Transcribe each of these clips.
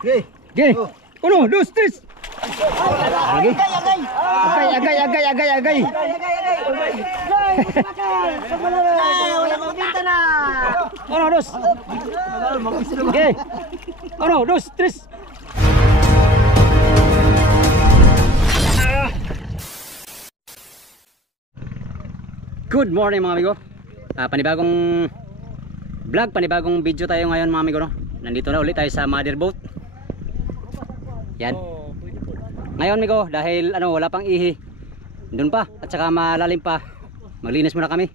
Okay. Okay. 1, 2, 3. Lagi. Agay. Ano, dos. Okay. Ano, dos, tres. Good morning mga amigo. Panibagong vlog, panibagong video tayo ngayon mga amigo, no? Nandito na ulit tayo sa mother boat. Yan. Ngayon amigo, dahil wala pang ihi doon pa at saka malalim pa, maglinis muna kami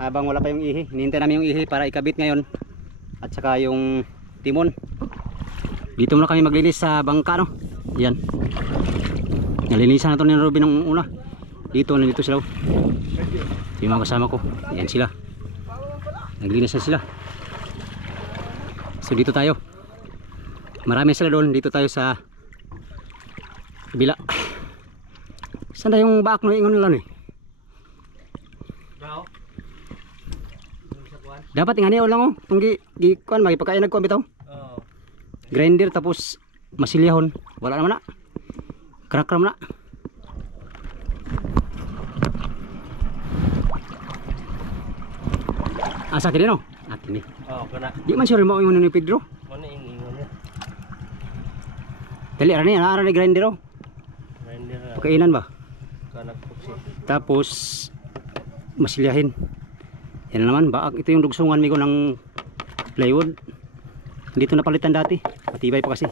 habang wala pa yung ihi. Hinihintay namin yung ihi para ikabit ngayon at saka yung timon. Dito muna kami maglinis sa bangka, no? Yan. Nalinisan na ito ni Ruby nung una. Dito sila. Yung mga kasama ko, yan sila. Naglinis na sila. So dito tayo. Marami sila doon. Dito tayo sa kabila. Saan na yung baak no ingon nila ni? Dapat ingani o lang oh. Tunggi kuan magipakain nagkuan bitaw. Grinder tapos masilyahon. Wala naman na. Krak-kram na. Asa kini no? Akin ni. Oh, kana. Di man sure mo ingon ni Pedro. Ano ingon niya? Dali ra ni ara ni grinder oh. Grinder. Pakainan ba? Kana puksi. Tapos masilyahin. Yan naman baak, ito yung dugsungan migo ng plywood. Dito napalitan dati. Matibay pa kasi.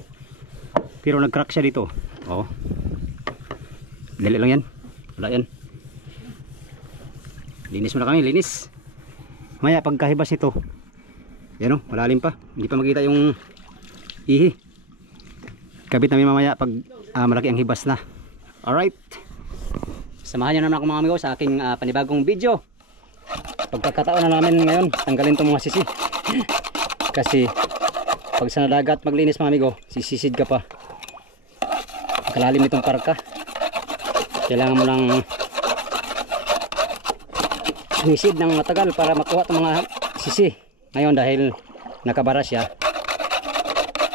Pero nag-crack siya dito. Oo. Dali lang yan. Wala yan. Linis mo na kami, linis. Maya pagkahibas ito. Yan o, malalim pa. Hindi pa makita yung ihi. Kabit namin mamaya pag malaki ang hibas na. Alright. Samahan nyo naman ako mga amigo sa aking panibagong video. Pagkakataon na namin ngayon, tanggalin itong mga sisi. Kasi pag sa dagat maglinis mga amigo, sisisid ka pa. Kalalim itong parka. Kailangan mo lang sumisid ng matagal para makuha itong mga sisi. Ngayon dahil nakabara siya,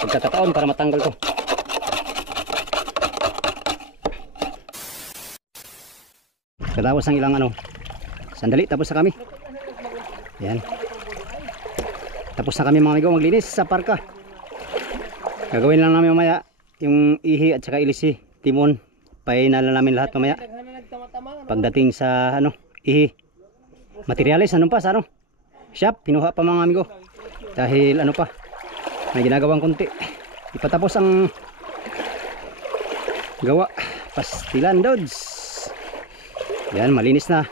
pagkakataon para matanggal to. Katapos ng ilang sandali, tapos na kami. Yan. Tapos na kami mga amigo maglinis sa parka. Gagawin lang namin mamaya yung ihi at saka ilisi, timon. Pahinal na namin lahat mamaya. Pagdating sa ihi. Materialis pa sa shop, pinuha pa mga amigo. Dahil pa, may ginagawang konti. Ipatapos ang gawa. Pastilan dods. Yan, malinis na.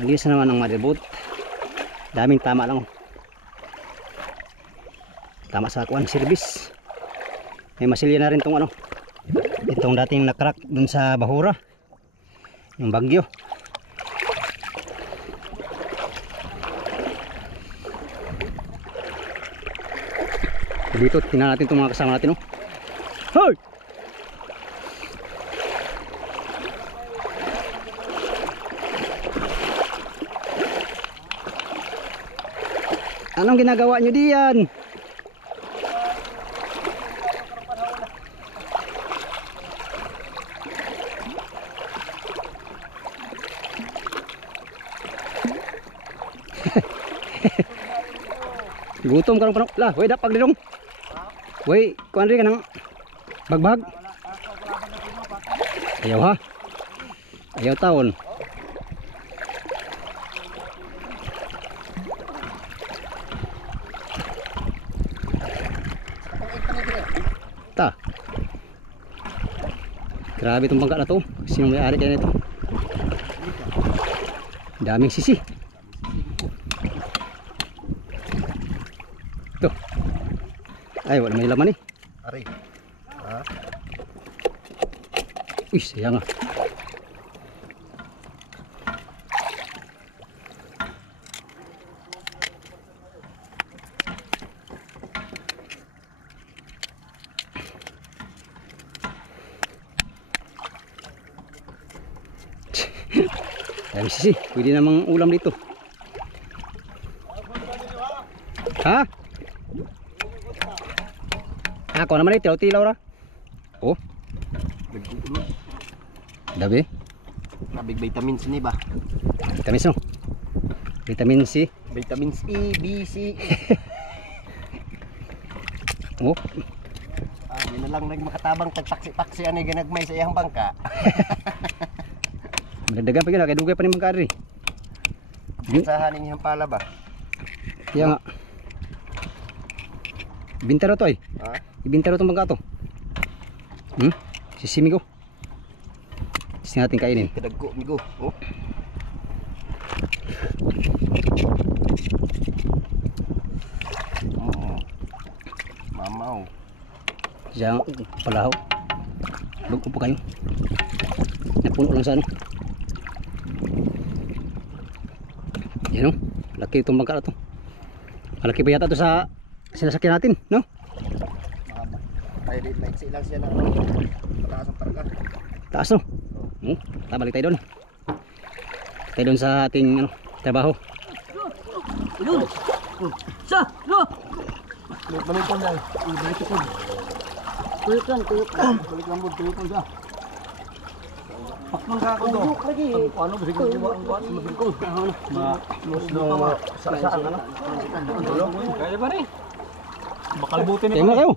Malinis na naman ang mother boat. Daming tama lang. Tama sa kuan service. May masilya na rin tong itong dating na-crack dun sa Bahura. Yung bagyo. Dito, tingnan natin itong mga kasama natin. Hoy! Anong ginagawa nyo diyan? Gutom ka ng lah, way dapag dilong. Way, kuan rin ka ng bagbag. Ayaw ha. Ayaw taon. Ta. Grabe itong bangka na to. Sino may-ari kaya nito? Daming sisi. Ito. Ay, wala may laman eh. Ari. Ha? Uy, sayang ah. Dami sisi, pwede namang ulam dito. Ha? Ako naman tilaw-tilaw ra. Oh, dabi. Nabig vitamins ni ba? Vitamin no. Vitamin C. Vitamins E, B, C. Oh, Yun na lang nagmakatabang tagpaksi-paksi ani ginagmay sa iyang bangka. madagdagan pa gyud kay dugay pa ni magkadri. Sahan ninyong pala ba? Kaya nga. Bintaro to ay. Ha? Ibintaro tong bangka to. Sisimi ko. Sisi natin kainin. Kadagko migo. Oh. Mamaw. Diyan palahaw. Lugo po kayo. Napuno lang sa ano. Yan o. Laki itong bangka na to. Malaki pa yata to sa sinasakyan natin, no? Ay, di maiksi lang siya na pataas ang parga. Taas no? Balik tayo doon. Tayo doon sa ating ano, trabaho. Doon. Sa, no. Balik ko dahil. Balik ko. Tuyok lang. Balik lang mo, tuyok ko siya. Pakman ka ako do. Ano ba sige mo ang buhat sa ko? No, sa ano? Kaya ba rin? Makalbutin Tayo na kayo.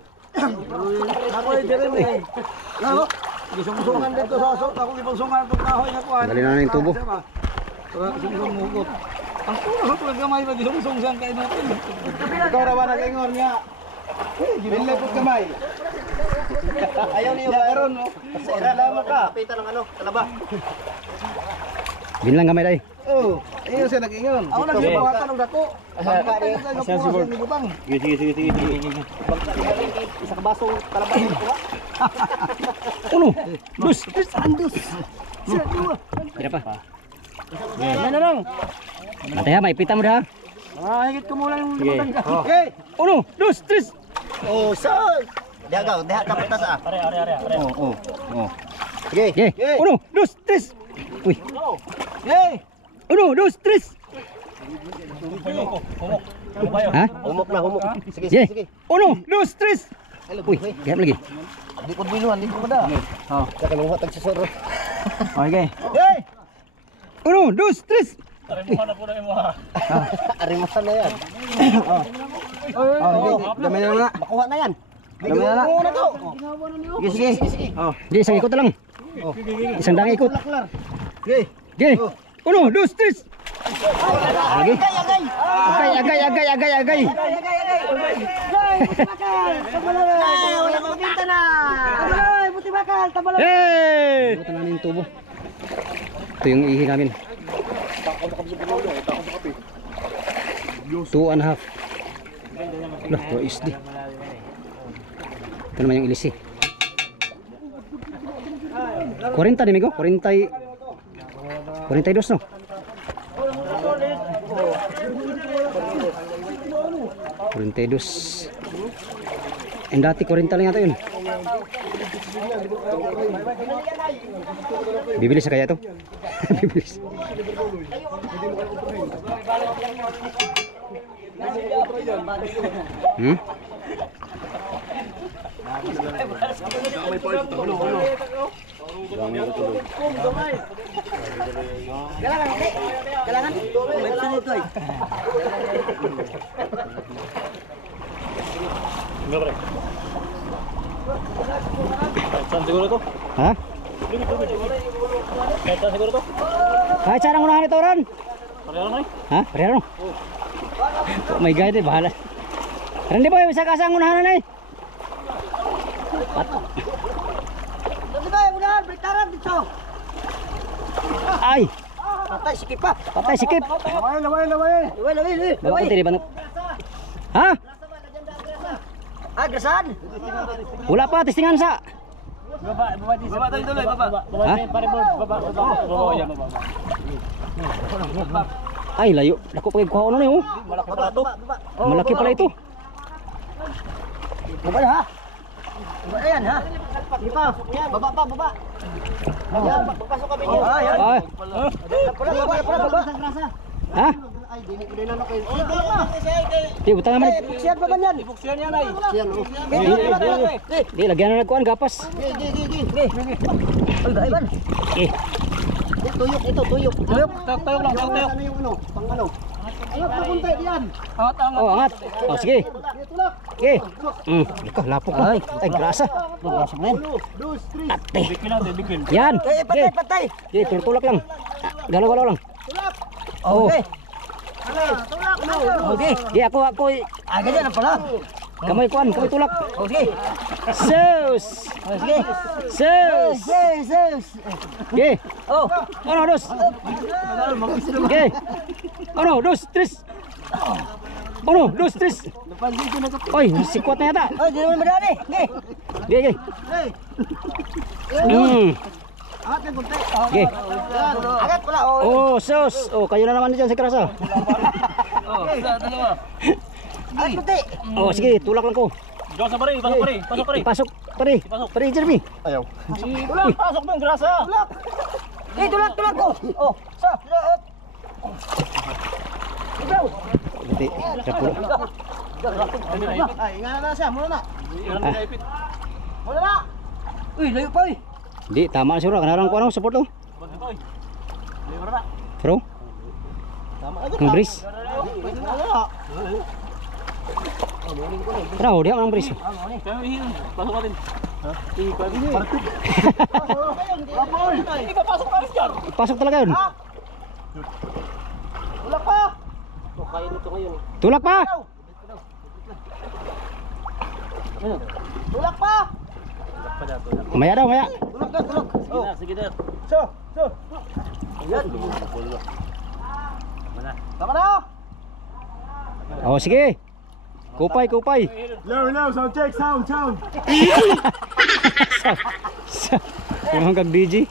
Ako ay dire ni. Ano? Gisungsungan dito sa asot, ako gipungsungan tong kahoy nga kuan. Dali na yung tubo. Sungsung mugot. Ang kuno ko gamay ba gisungsung sang kay natin. Ikaw ra ba nag-ingon nga? Bille pud gamay. Ayaw niyo ba eron no? Sa ira lamang ka. Pita ng ano, talaba. Bin lang gamay day. Oh, iyo siya nag-ingon. Ako nagpapatan ng dako. Bangka ni sa siguro. Sige. Isa ka baso talaba ko. Uno, dos. Andos. Sa dua. Kira pa. Yan na lang. Matay ha, maipita mo dah. Higit ko muna yung Sige. Okay. Uno, dos, tres. Oh, sir. Diha ka putas ah. Are. Oh. Sige. Sige. Uno, dos, tres. Uy. Hey. Uno, dos, tres. Ha? Humok na, humok. Sige. Sige. Uno, dos, tres. Uy, gap lagi. Di ko binuhan, di ko da. Oh. Saka nung hatag sa soro. Okay. Hey. Uno, dos, tres. Arimasan na yan. Dami na nga. Makuha na yan. Dami na nga. Makuha na to. Sige. Oh, di isang ikot na lang. Oh. Isang dang ikot. Sige. Okay. Uno, dos, tres. Lagi. Agay. Wala kang binta na. Buti bakal, tabalan. Hey! Ito namin yung tubo. Ito yung ihi namin. 2.5. Lah, 2 isdi. Ito naman yung ilisi. 40 din, amigo. 42 no? And dati 40 lang yata yun. Bibilis na kaya ito? Bibilis. Kailangan. May sunod to eh. Saan siguro to? Ha? Saan siguro to? Kahit saan ang unahan ito, Ron? Pareho na Ha? Parero no? Oh my God, bahala. Ron, di ba yung isa kasang unahan na eh? Dito ba, unahan, beritaran dito. Ay! Patay, sikip pa. Patay, sikip! Laway. Bawa ko tiri ba? Ha? Ah, gasan. Wala pa, testingan sa. Baba tayo tuloy, baba. Ha? Baba yan, baba. Ay, layo. Naku, pagkuha ko na yun. Malaki pa to. Malaki pala ito. Baba na ha. Baba na yan ha. Hindi pa. Baba. Yan, papasok kami niyo. Ay. Pala. Ha? Ay, dili ko din ano kayo. Di butang naman. Siyan pa man yan. Ibuksyan yan ay. Siyan, oh. Di lagyan na nagkuan gapas. Ay, daiban. Eh, Tuyok, ito, tuyok. Tuyok. Tayog lang, tayog. Ano yung ano? Pang ano? Angat na punta diyan. Angat, angat. oh angat. Oh sige. Tulak. Sige. Ikaw lapok ko. Ay, grasa. Tulak na yan. 1, 2, 3. Ate. Bikin lang, bikin. Yan. Eh, patay, Sige. patay. Sige, tulak lang. Galaw-galaw lang. Oh. Okay. Tulak. Okay. Sige, ako. Ah, ganyan na pala. Kamay kuan, kamay tulak. Okay. Sus. Okay. Sus. Sus. Sige. Oh. Ano, dos. Sige. Ano, dos, tres. Ano, dos, tres. Oy, sikwat na yata. Ay, di naman madali. Okay. Sige. Angat yung punta. Sige. Angat pala. Oh. Oh, sus. Oh, kayo na naman dyan sa krasa. Oh, dalawa. Angat punta. Oh, sige, tulak lang ko. Diyan sa pare, pasok pare, pasok pare. Pasok, pare. Pare, Jeremy. Ayaw. Tulak, pasok mo yung grasa. Eh, tulak ko. Oh, sa. Ikaw. Buti, kapulo. Ay, ingana na siya. Muna na. Ah, Muna na. Uy, layo pa eh. di, tama na siguro. Kanarang ko anong support to. Bro? Ang bris. Tara, di ako ng bris. Kami hihin, pasok natin. Ipapasok pa rin dyan. Pasok talaga yun. Tulak pa. Tulak pa! Tulak pa. Maya daw, maya. Tulak ka, tulak. Sige na, sige na. So. Ayan. Tama na. Oh, sige. Kupay. Low, sound check, sound. Yung kag DJ.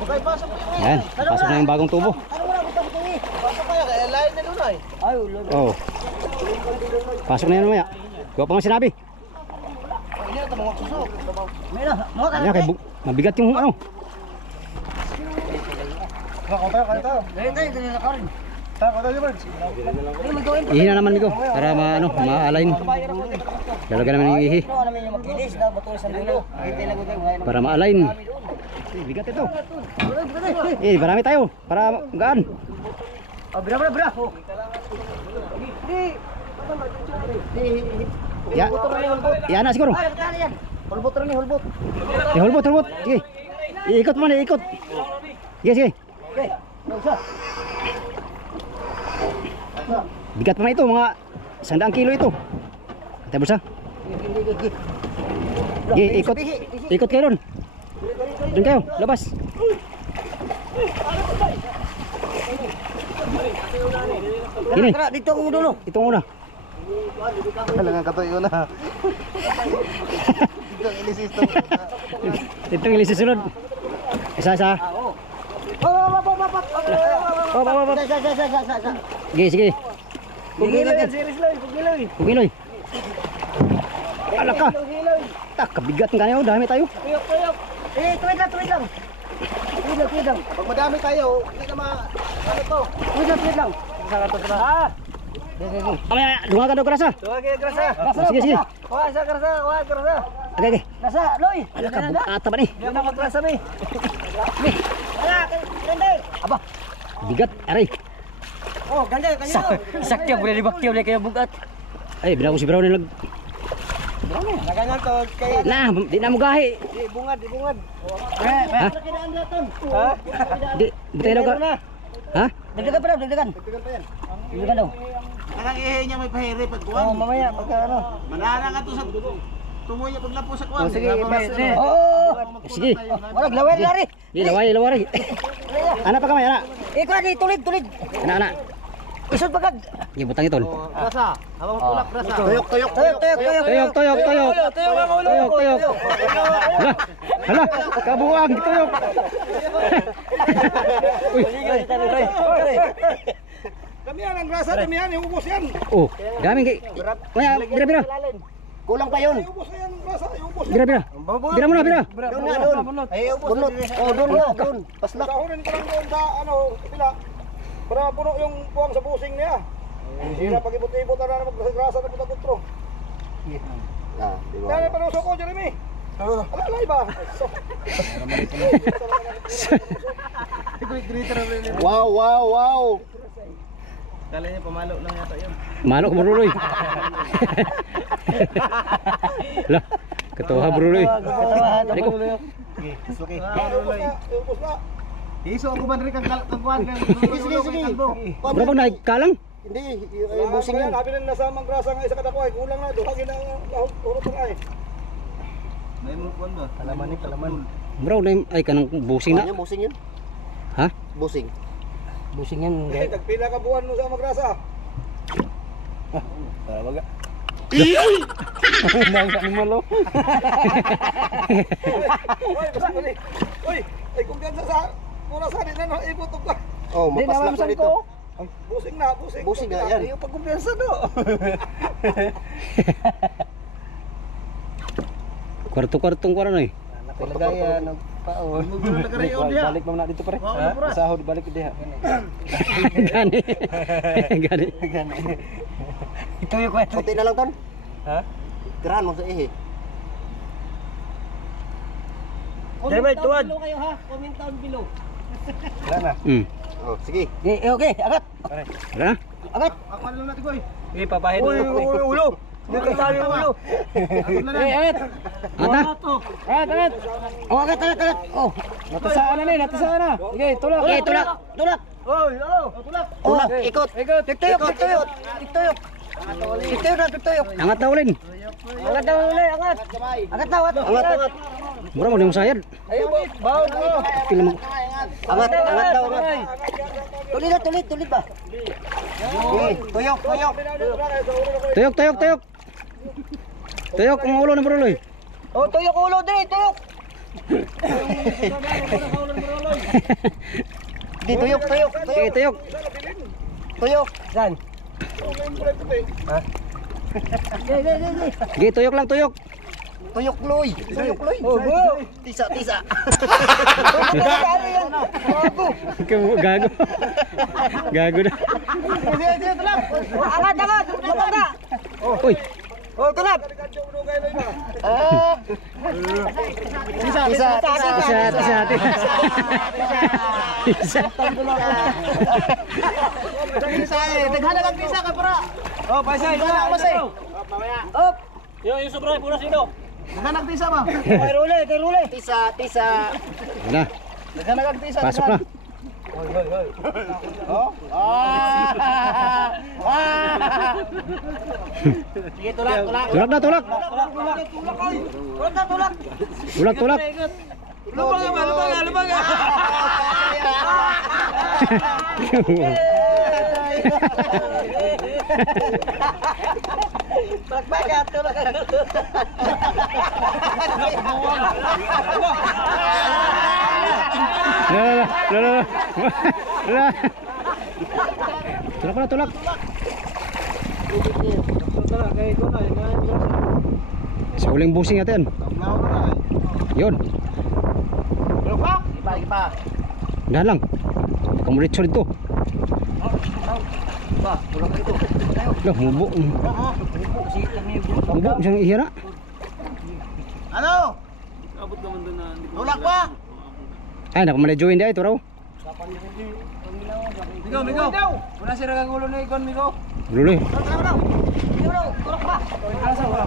Okay, pasok mo yun. Yan, pasok na yung bagong tubo. Ano mo na, buta-buta eh. Pasok kaya, kaya lain na doon ay. Ay, ulo. Oh. Pasok na yan mamaya. Gawa pa nga sinabi. Hindi na, tamang magsusok. May na, mga Yan, kay mabigat yung ano. tayo. Ganyan na ka rin. Ihi na naman, Migo. Para ma-align. Dalaga naman yung ihi. Ano namin yung magkilis na batulis ang dulo. Hintay lang ko tayo. Para ma-align. Bigat ito. Marami tayo. Para gaan. Oh, bra. Ya. Yan na siguro. Ay, kaya yan. Hulbot rin, hulbot. Hulbot. Sige. Iikot mo na, iikot. Sige. Okay, isa. Bigat pa na ito, mga 100 kilo ito. Kata bulsa. Sige, ikot. Ikot kayo doon. Doon kayo, labas. Gini. Tara, dito ang dulo. Itong una. Kailangan ka to yun na. Itong ilis susunod. Isa. Sige. Pugiloy. Ala ka. Tak, kabigat nga yun. Dami tayo. Tuyok. Eh, tuwid lang. Tuwid lang. Pag madami tayo, hindi na ano to. Tuwid lang. Amaya, dunga ka daw karasa. Okay, grasa. Sige. Wah, grasa. Okay. Grasa, Loy. Ala ka, ata ba ni? Yan ang grasa mi. Wala, ganda. Aba, bigat. Aray. Oh, ganda. Sakya, boleh dibakti oleh kayak bugat. Ay, binaw ko si Brown nag... Nagangan to kay Nah, di na mo gahi. di bungad. Ha? Di tayo daw ka. Ha? Dagdagan pa daw, dagdagan. Dagdagan daw. Ang ihi niya may pahiri pag Oh, mamaya pagka ano. Manana nga to sa tumoy pag napo sa kuwan. Sige, oh. Sige. Wala laway lari. Di laway. Anak pa kamay, anak. Ikaw ni tulid. Anak. Isod pagad. Ibutang itol. Grasa. Habang tulak grasa. Tuyok. Tuyok. Hala, kabuang tuyok. Uy. Kami ang grasa, dami yan, ubos yan. Oh, daming kay. Kaya, bira. Kulang pa yun. Ubos na yan, grasa. Ubos. Bira, bira. Bira mo na, bira. Doon nga, doon. Ay, bunot. Oh, doon nga, doon. Paslak. Sahunin ko lang doon sa ano, kapila. Para puno yung puwang sa busing niya. Hindi na pag-ibot-ibot na maggrasa na puta kutro. Ah, di ba? Dahil panusok ko, Jeremy. Alalay ba? Wow, wow, wow. Manok Bruloy. Lah, ketua Bruloy. Eko. Ubos na. Iso ako man rin kang kuhan. Sige, sige. Berapa naik kalang? Hindi, yung busing yan. Habilin na sa mangrasa nga isa kadakway. Kulang na, duhagin na hurot na ay. May mo kuwan ba? Kalaman ni, kalaman. Bro, ay kanang busing na. Busing yun? Ha? Busing. Busing yan. Eh, tagpila ka buwan mo sa magrasa. Baga. Oy, basta ni. Oy, ay kung gansa sa orasan din na ibutok ka. Oh, mapaslak pa dito. Busing na, busing. Busing na yan. Yung pagkumpiyansa do. Kwarto-kwartong kuara na eh. Kalagayan, nagpaon. Balik mo na dito pare. Sahod balik diha. Gani. Gani. Ito yung kwento. Kunti na lang, Ton. Ha? Tirahan mo sa ihi. Jeremy, tuwad. Wala na. Oh, sige. Okay, agat. Wala na? Agat. Ako na lang natin koy. Ipapahid mo. Ulo. Dito tayo yung ulo. Agat. Ata? Agat. Oh, agat. Oh. Natasaan na ni, natasaan na. Sige, tulak. Okay, tulak. Tulak. Oy, hello. Tulak. Tulak. Ikot. Ikot. Tiktuyok. Tiktuyok. Tiktuyok. Tiktuyok na, tiktuyok. Angat na ulin. Angat daw ulit, angat. Angat na, angat. Angat. Mura mo yung sayad. Ayun, bawo mo. Pila mo. Angat daw, angat. Tulit ba? Okay, tuyok. Tuyok, tuyok, tuyok. Tuyok ang ulo ng Bruloy. Oh, tuyok ulo dire, tuyok. Di, tuyok. Sige, tuyok. Tuyok. Saan? Sige, tuyok lang, tuyok. Tuyok loy. Oh, go. Tisa. Kamu gago. Gago na. Angat. Baba. Uy, Oh, tulak. Tisa. hati-hati. Naghanap ang tisa ka para. Oh, paisa. Op. Yung sobra pura sino? Naghanap tisa ba? Kay rule. Tisa. Na, Naghanap ang tisa. pasok na. Oh. Sige, tulak. Tulak na, tulak. Tulak. Lubang. Bakbakat, tulak. Tulak. Tulak. Sa uling busing natin. Yun. Iba. Dahan lang. Kamulit dito. Lah, mubo. Mubo siyang ihira. Ano? Tulak ba? Ay, nakamalay-join dia ito raw. Migo. Wala sira kang ulo na ikon, Migo. Bruloy. Tulak ba? Grasa ba?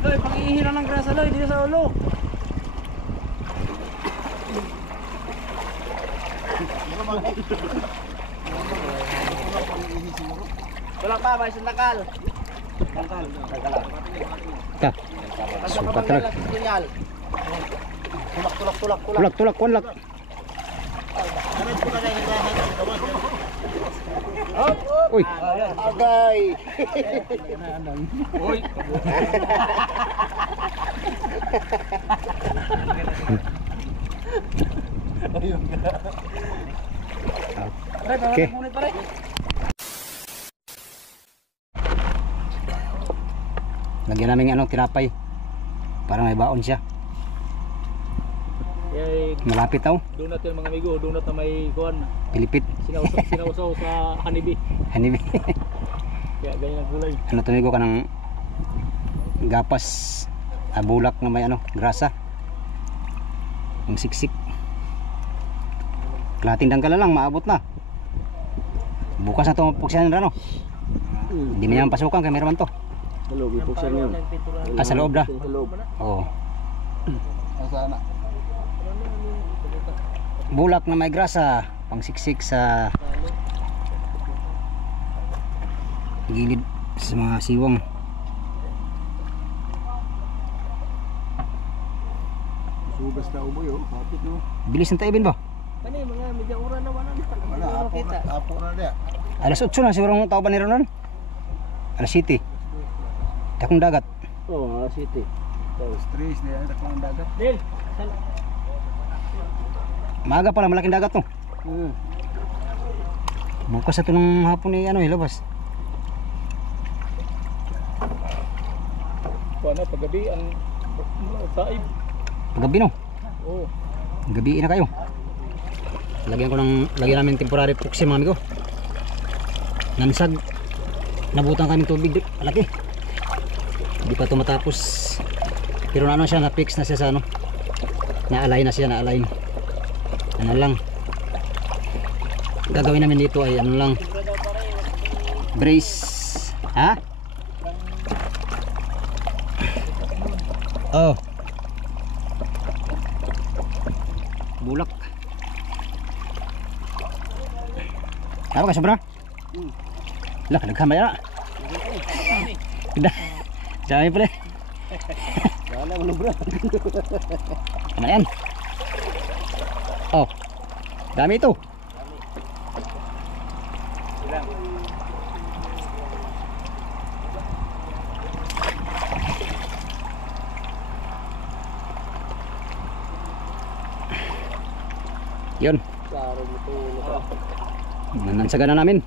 Loy, pang-ihira ng grasa, Loy, dito sa ulo. Tulak pa, may sundakal. Ta. Sukat talaga. Tulak. Tulak. Uy. Agay. Uy. Okay. Lagyan namin ano, tinapay. Para may baon siya. Yay, Malapit daw. donut yun mga amigo, donut na may kuhan. Pilipit. Sinausaw sa hanibi. Hanibi. Kaya ganyan ang kulay. Ano tumigo ka ng gapas, bulak na may ano, grasa. Ang siksik. Kalating dangkala lang, maabot na. Bukas na ito puksan na no. Hindi mo yan pasukan kay meron to. Sa loob, ipuksan yun. Sa loob na. Sa loob. Oo. Sana. Bulak na may grasa, pang siksik sa gilid sa mga siwang. Subas na uboy oh, kapit no. Bilis ng taibin ba? Ano yung mga media ura na wala Wala, apo na dia. Alas 8 na siguro ang tao ba ni Ronan? Alas 7. Dakong dagat. Oo, city. Stress dia ada kong dagat. Del, Maaga pala, malaking dagat to. Bukas ito ng hapon ni ano, ilabas. paano paggabi ang saib. Paggabi no. Oo. Gabi na kayo. Lagyan namin temporary puksi mga amigo. Nansag. Nabutan kami tubig, malaki. Hindi pa ito matapos. Pero ano siya, na-fix na siya sa ano. Na-align na siya, na-align. Ano lang. Gagawin namin dito ay ano lang. Brace. Ha? Oh. Bulak. Apa ka sobra? Lah, nagkamay na. Dami pala. Wala mo bro. Ano yan? Oh. Dami ito. Yun. Nanansagan na namin.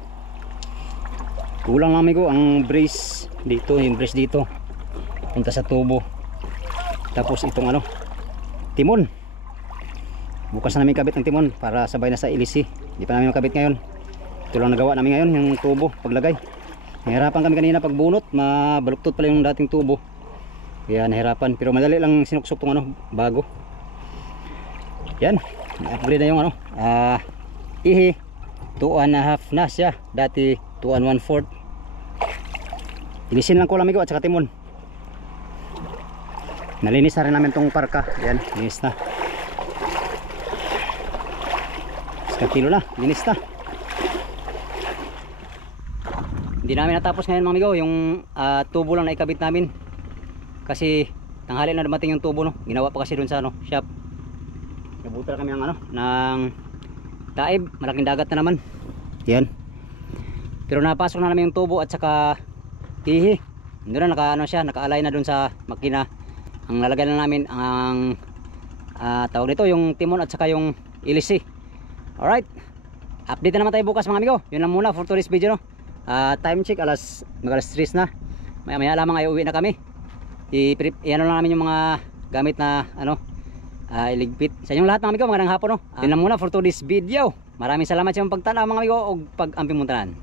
Kulang namin ko ang brace dito, yung brace dito. Punta sa tubo. Tapos itong ano, timon. Bukas na namin kabit ang timon para sabay na sa ilisi. Hindi pa namin makabit ngayon. Ito lang nagawa namin ngayon, yung tubo, paglagay. Nahirapan kami kanina pagbunot, mabaluktot pala yung dating tubo. Kaya nahirapan, pero madali lang sinuksok tong ano, bago. Yan, upgrade na yung ano, ihi. 2.5 na siya, dati 2 1/4. Ilisin lang ko lang amigo at saka timon. Nalinis na rin namin tong parka. Yan, linis na. Kilo na, linis na. Hindi namin natapos ngayon mga amigo, yung tubo lang na ikabit namin. Kasi tanghali na dumating yung tubo no. Ginawa pa kasi dun sa ano, shop. Nabuta kami ng ano, ng taib, malaking dagat na naman. Yan. Pero napasok na namin yung tubo at saka ihi. Doon na naka ano siya, naka-align na dun sa makina. Ang lalagay na namin ang tawag nito yung timon at saka yung ilisi. Alright. Update na naman tayo bukas mga amigo. Yun lang muna for today's video no. Time check alas 3 na. Maya lamang ay uwi na kami. I-ano lang namin yung mga gamit na ano iligpit. Sa inyong lahat mga amigo, magandang hapon no. Yun lang muna for today's video. Maraming salamat sa inyong pagtanaw mga amigo o pag-ampimuntanan.